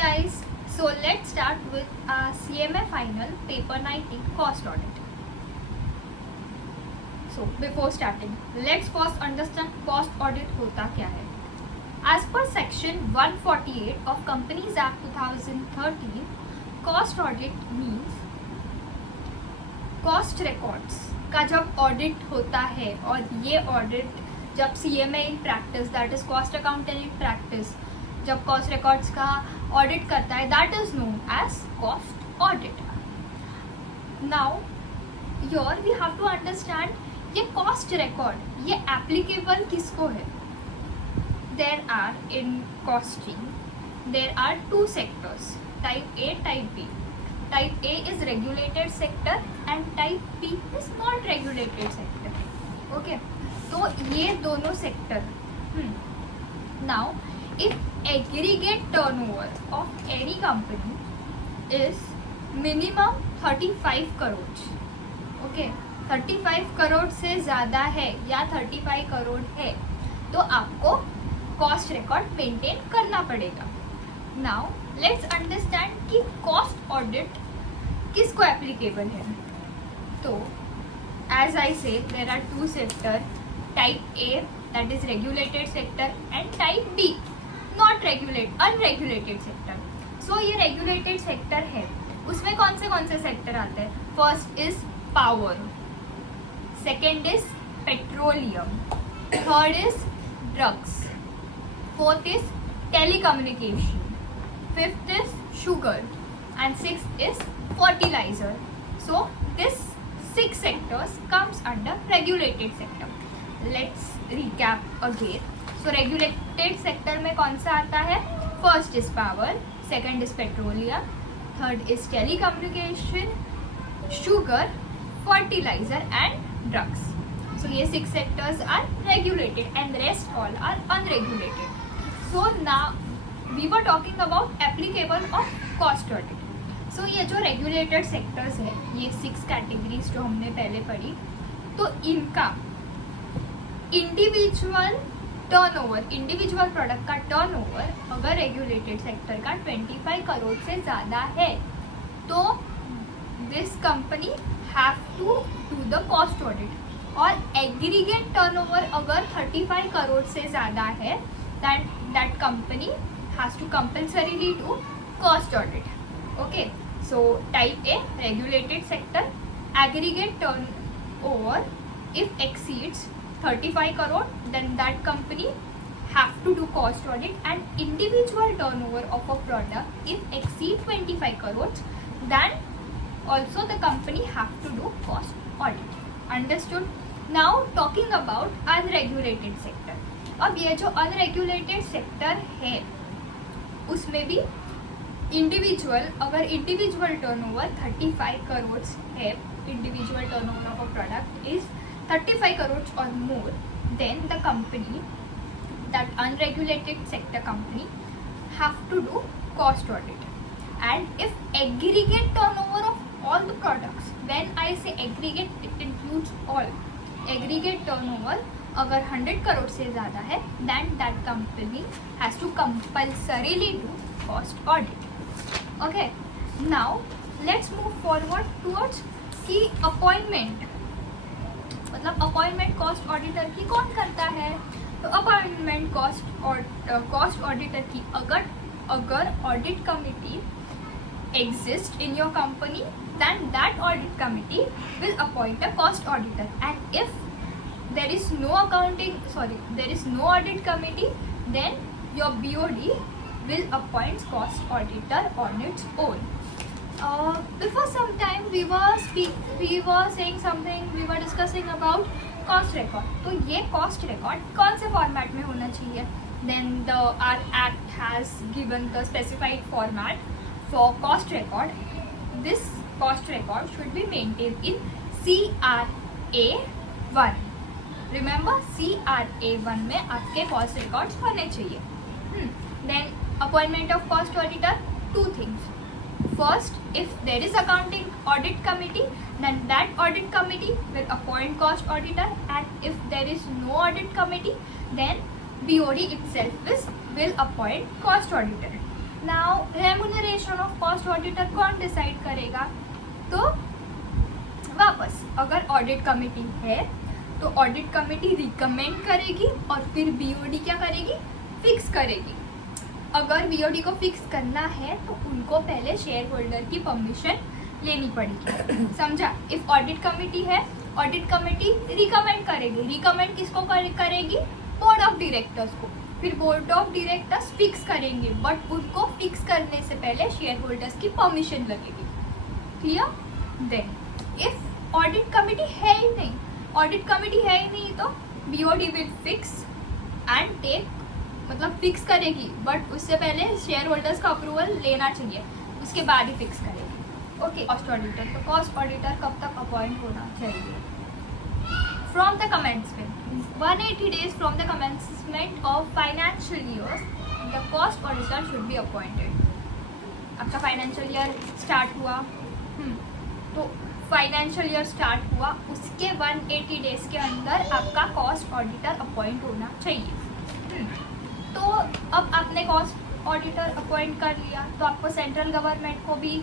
guys, so let's start with CMA final paper 90 cost audit. So before starting, let's first understand cost audit होता क्या है. As per section 148 of Companies Act 2013, cost audit means cost records का जब audit होता है और ये audit जब CMA in practice, that is cost accountant in practice, जब cost records का audit करता है, that is known as cost audit. Now here we have to understand ये cost record ये applicable किसको है. There are in costing there are two sectors, type A, type B. Type A is regulated sector and type B is not regulated sector. Okay, तो ये दोनों sector. Now if aggregate turnover of any company is minimum 35 crores, okay, 35 crore से ज़्यादा है या 35 करोड़ है तो आपको कॉस्ट रिकॉर्ड मेंटेन करना पड़ेगा. नाउ लेट्स अंडरस्टैंड कि कॉस्ट ऑडिट किसको एप्लीकेबल है. तो as I say there are two sector, type A that is regulated sector and type B not regulated unregulated sector. So ये रेगुलेटेड सेक्टर है, उसमें कौन से सेक्टर आते हैं. First is power, second is petroleum, third is drugs, fourth is telecommunication, fifth is sugar and sixth is fertilizer. So this 6 sectors comes under regulated sector. Let's recap again. So regulated sector में कौन सा आता है. First is power, second is petroleum, third is telecommunication, sugar, fertilizer and drugs. So ये 6 sectors are regulated and the rest all are unregulated. So now we were talking about applicable of cost audit. So ये जो regulated sectors है, ये 6 categories जो हमने पहले पढ़ी, तो इनका individual turnover, individual product का turnover अगर regulated sector का 25 करोड़ से ज़्यादा है तो this company have to do the cost audit. और aggregate turnover अगर 35 करोड़ से ज़्यादा है that company has to compulsorily do cost audit. Okay, so type A regulated sector, aggregate turnover if exceeds 35 crore then that company have to do cost audit, and individual turnover of a product if exceed 25 crores then also the company have to do cost audit. Understood? Now talking about unregulated sector. अब ये जो unregulated sector है उसमें भी individual, अगर individual turnover 35 crore है, individual turnover of a product is 35 crore और more, then the company, that unregulated sector company have to do cost audit. And if aggregate turnover of all the products, when I say aggregate it includes all, aggregate turnover अगर 100 करोड़ से ज़्यादा है then that company has to compulsorily do cost audit. Okay, now let's move forward towards की appointment, मतलब appointment cost auditor की कौन करता है. तो अपॉइंटमेंट कॉस्ट ऑडिटर की अगर audit committee exist in your company then that audit committee will appoint a cost auditor, and if there is no audit committee then your BOD will appoint cost auditor on its own. Before some time we were saying something, we were discussing about cost record. तो ये cost record कौन से format में होना चाहिए. Then our act has given the specified format for cost record. This cost record should be maintained in CRA1. Remember CRA1 में आपके cost records होने चाहिए. Then appointment of cost auditor, two things. First, if there is accounting audit committee then that audit committee will appoint cost auditor, and if there is no audit committee then BOD itself will appoint cost auditor. Now remuneration of cost auditor कौन decide करेगा? तो वापस अगर audit committee है तो audit committee recommend करेगी और फिर बीओडी क्या करेगी? फिक्स करेगी। अगर बीओडी को फिक्स करना है तो उनको पहले शेयर होल्डर की परमिशन लेनी पड़ेगी। समझा? इफ ऑडिट कमेटी है, ऑडिट कमेटी रिकमेंड करेगी। रिकमेंड किसको करेगी? बोर्ड ऑफ डायरेक्टर्स को। फिर बोर्ड ऑफ डायरेक्टर्स फिक्स करेंगे, बट उनको फिक्स करने से पहले शेयर होल्डर्स की परमिशन लगेगी। Clear? Then if audit committee है ही नहीं, ऑडिट कमेटी है ही नहीं तो BOD will fix and take, मतलब फिक्स करेगी, बट उससे पहले शेयर होल्डर्स का अप्रूवल लेना चाहिए, उसके बाद ही फिक्स करेगी। Okay, cost auditor. तो कॉस्ट ऑडिटर कब तक अपॉइंट होना चाहिए? From the commencement, 180 days from the commencement of financial years, the cost auditor should be appointed. आपका फाइनेंशियल ईयर स्टार्ट हुआ, तो फाइनेंशियल ईयर स्टार्ट हुआ, उसके 180 days के अंदर आपका कॉस्ट ऑडिटर अपॉइंट होना चाहिए। तो अब आपने कॉस्ट ऑडिटर अपॉइंट कर लिया तो आपको सेंट्रल गवर्नमेंट को भी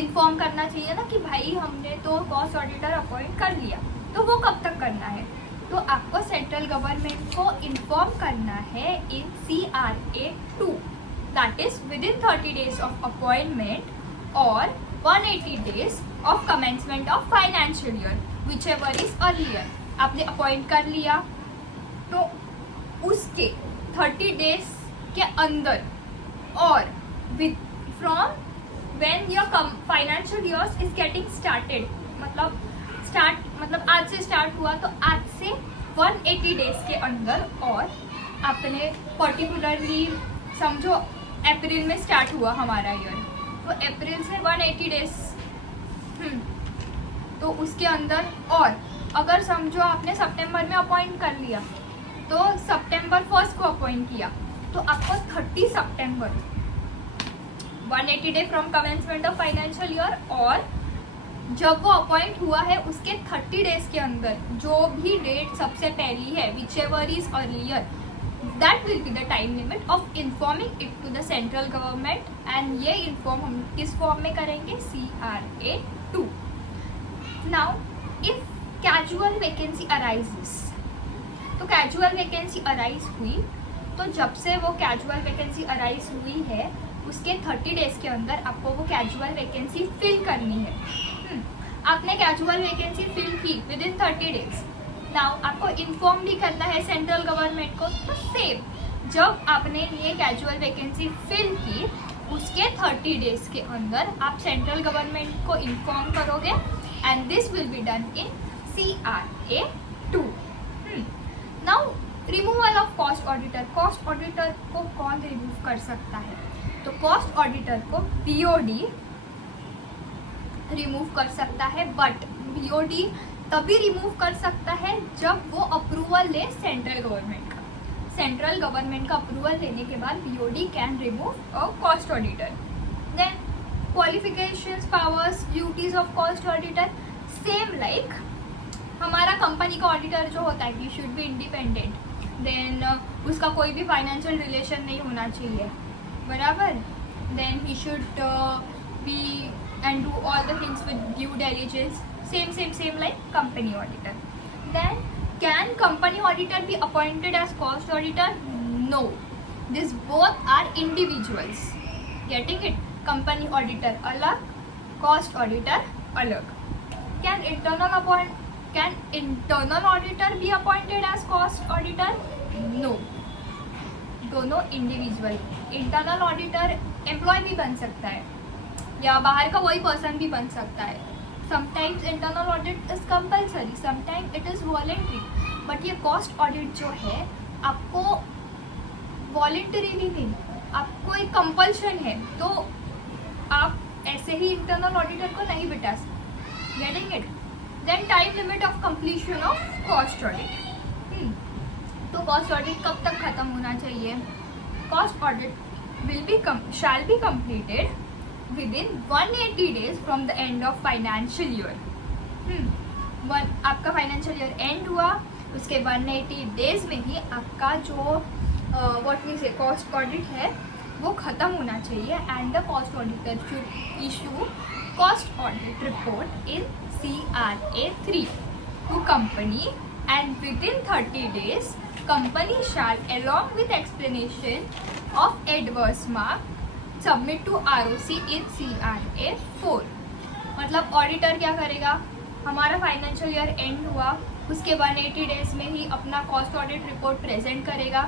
इन्फॉर्म करना चाहिए ना कि भाई हमने तो कॉस्ट ऑडिटर अपॉइंट कर लिया। तो वो कब तक करना है? तो आपको सेंट्रल गवर्नमेंट को इन्फॉर्म करना है इन CRA 2, that is with in 30 days of appointment और 180 days of commencement of financial year, which ever is earlier. आपने अपॉइंट कर लिया तो उसके 30 days के अंदर और with from when your financial year is getting started, मतलब आज से स्टार्ट हुआ तो आज से 180 days के अंदर, और आपने पर्टिकुलरली समझो अप्रैल में स्टार्ट हुआ हमारा ईयर, तो अप्रैल से 180 days, तो उसके अंदर, और अगर समझो आपने सितंबर में अपॉइंट कर लिया तो सितंबर 1 को अपॉइंट किया तो आपको 30 सितंबर 180 day from commencement of financial year, और जब वो अपॉइंट हुआ है उसके 30 days के अंदर जो भी डेट सबसे पहली है, whichever is earlier, that will be the time limit of informing it to the central government. And ये इन्फॉर्म हम किस फॉर्म में करेंगे? CRA 2। Now if casual vacancy arises, तो कैजुअल वैकेंसी अराइज हुई तो जब से वो कैजुअल वैकेंसी अराइज हुई है उसके 30 days के अंदर आपको वो कैजुअल वैकेंसी फिल करनी है। आपने कैजुअल वैकेंसी फिल की विद इन 30 days, नाउ आपको इन्फॉर्म भी करना है सेंट्रल गवर्नमेंट को। तो सेम जब आपने ये कैजुअल वैकेंसी फिल की उसके 30 days के अंदर आप सेंट्रल गवर्नमेंट को इन्फॉर्म करोगे and this will be done in CRA 2। Now removal of cost auditor. Cost auditor को कौन रिमूव कर सकता है? तो कॉस्ट ऑडिटर को BOD रिमूव कर सकता है, बट BOD तभी रिमूव कर सकता है जब वो अप्रूवल ले सेंट्रल गवर्नमेंट का। सेंट्रल गवर्नमेंट का अप्रूवल लेने के बाद BOD can remove a cost auditor. Then qualifications, powers, duties of cost auditor, same like हमारा कंपनी का ऑडिटर जो होता है, he should be independent, then उसका कोई भी फाइनेंशियल रिलेशन नहीं होना चाहिए, बराबर। Then he should be and do all the things with due diligence, same like company auditor. Then can company auditor be appointed as cost auditor? No, these both are individuals. Getting it? Company auditor alag, cost auditor alag. Can internal auditor be appointed as cost auditor? No, दोनों individual. Internal auditor employ भी बन सकता है या बाहर का वही person भी बन सकता है। Sometimes internal audit is compulsory, sometimes it is voluntary, but ये कॉस्ट ऑडिट जो है आपको वॉलेंटरीली नहीं, आपको एक कंपल्शन है, तो आप ऐसे ही इंटरनल ऑडिटर को नहीं बिठा सकते। Getting it? Then time limit of completion of cost audit. तो कॉस्ट ऑडिट कब तक खत्म होना चाहिए? Cost audit shall be completed within 180 days from the end of financial year. आपका फाइनेंशियल ईयर एंड हुआ उसके 180 days में ही आपका जो व्हाट वी से कॉस्ट ऑडिट है वो ख़त्म होना चाहिए and the cost auditor should issue cost audit report in CRA3 to company, and within 30 days company shall along with explanation of adverse mark submit to ROC in CRA4. मतलब auditor क्या करेगा, हमारा financial year and हुआ उसके 180 days में ही अपना cost audit report present करेगा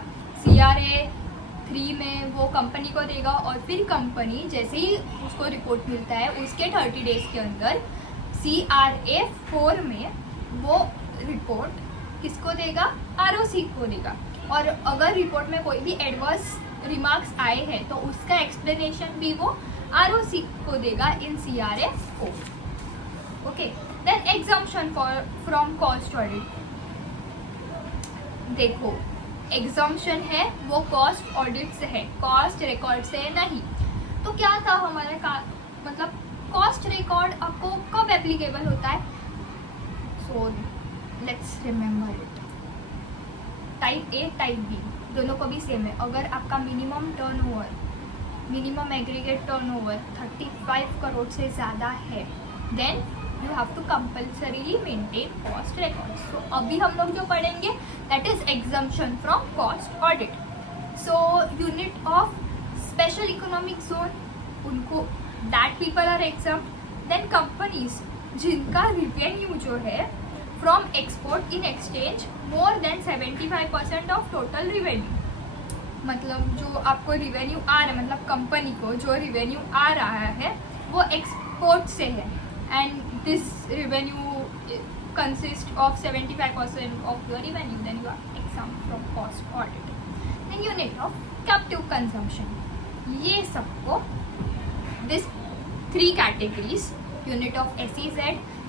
CRA3 में, वो कंपनी को देगा और फिर कंपनी जैसे ही उसको रिपोर्ट मिलता है उसके 30 डेज के अंदर CRA4 में वो रिपोर्ट किसको देगा, ROC को देगा। और अगर रिपोर्ट में कोई भी एडवर्स रिमार्क्स आए हैं तो उसका एक्सप्लेनेशन भी वो ROC को देगा in CRA4। Okay, then exemption from cost audit. देखो एग्जम्पशन है वो कॉस्ट ऑडिट से है, कॉस्ट रिकॉर्ड से नहीं। तो क्या था हमारा मतलब कॉस्ट रिकॉर्ड आपको कब एप्लीकेबल होता है, so let's remember it. Type A type B दोनों को भी सेम है। अगर आपका minimum turnover, minimum aggregate turnover 35 crore से ज़्यादा है then you have to compulsorily maintain cost record. So अभी हम लोग जो पढ़ेंगे that is exemption from cost audit. So unit of special economic zone, उनको that people are exempt. Then companies जिनका रिवेन्यू जो है from export in exchange more than 75% of total revenue, मतलब जो आपको रिवेन्यू आ रहा है, मतलब कंपनी को जो रिवेन्यू आ रहा है वो एक्सपोर्ट से है and this revenue consist of 75% of your revenue, then you are exempt from cost audit. Then unit of captive consumption, ये सबको this 3 categories, unit of SEZ,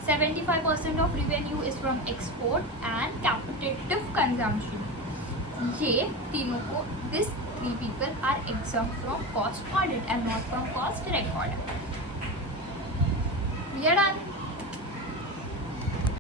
75% of revenue is from export and capitative consumption, ये तीनों को this 3 people are exempt from cost audit and not from cost record. We are done.